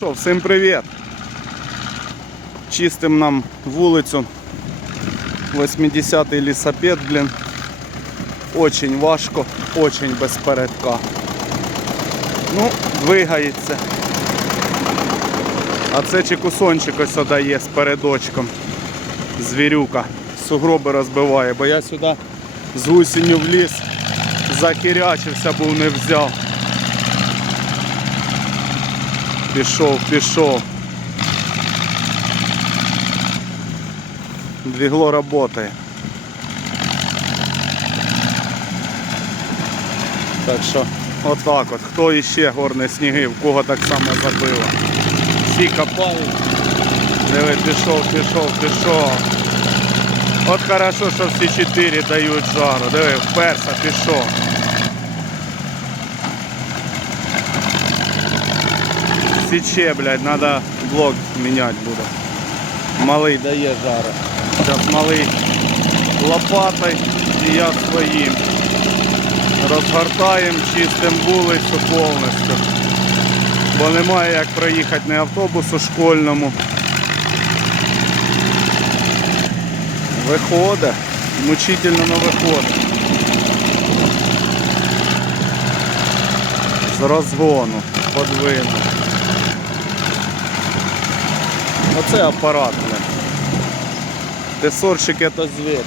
Всім привіт! Чистим нам вулицю. 80-й лісопед, блін. Очень важко, очень без передка. Ну, двигається. А це чекусончик ось дає з передочком. Звірюка. Сугроби розбиває, бо я сюди з гусінню в ліс захирячився, був не взяв. Пішов, пішов. Двігло работає. Так що, отак от. Хто іще горне сніги, в кого так само забило. Всі копають. Диви, пішов, пішов, пішов. От хорошо, що всі чотири дають жару. Диви, вперся, пішов. Січе, блядь, надо блок міняти буде. Малий дає жару. Зараз малий лопатой і я своїм. Розгортаємо, чистимо вулицю повністю. Бо немає як проїхати на автобусу школьному. Виходить. Мучительно но виходить. З розгону подвину. Оце апарат, бля. Тесорчик это зверь.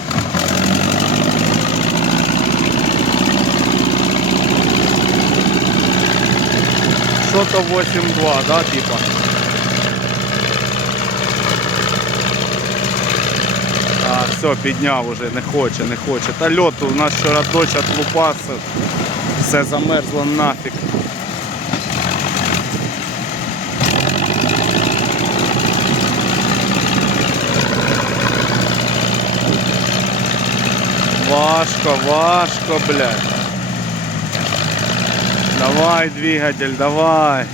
Что-то 8.2, да, типа? А, все, підняв уже, не хоче, не хоче. Та льоту у нас вчора дощ отлупався. Все замерзло нафіг. Важко, важко, блядь. Давай, двигатель, давай.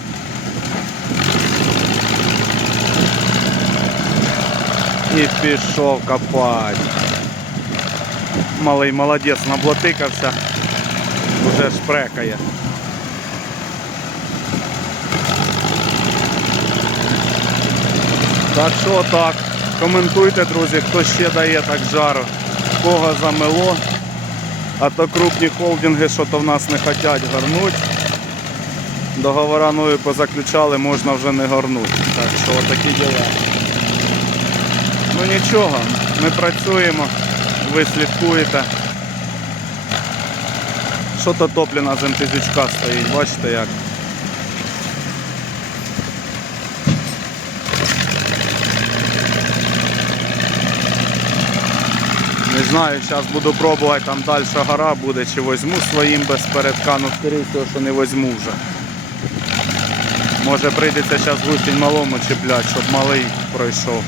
І пішов копать. Малий молодець, наблотикався. Уже шпрекає. Так що так. Коментуйте, друзі, хто ще дає так жару. Кого замело. А то крупні холдинги, що то в нас не хочуть горнуть. Договора нові позаключали, можна вже не горнути. Так що отакі діла. Ну нічого, ми працюємо, ви слідкуєте. Що то топліна з МТЗючка стоїть, бачите як. Не знаю, зараз буду пробувати, там далі гора буде, чи возьму своїм без передка, ну скоріше що не возьму вже. Може прийдеться зараз гусінь малому чіпляти, щоб малий пройшов.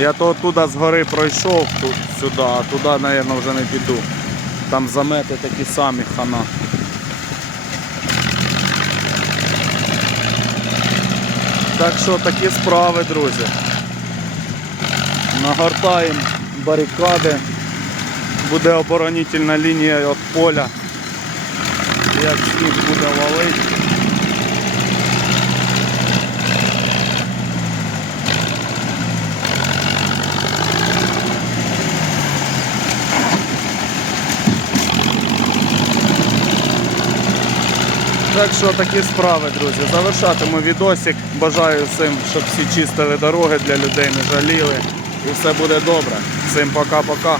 Я то оттуда з гори пройшов тут, сюди, а туди, мабуть, вже не піду. Там замети такі самі хана. Так що такі справи, друзі. Нагортаємо барикади. Буде оборонительна лінія від поля. Як сніг буде валити. Так що такі справи, друзі. Завершатиму відосик. Бажаю всім, щоб всі чистили дороги для людей, не жаліли. І все буде добре. Всім пока-пока.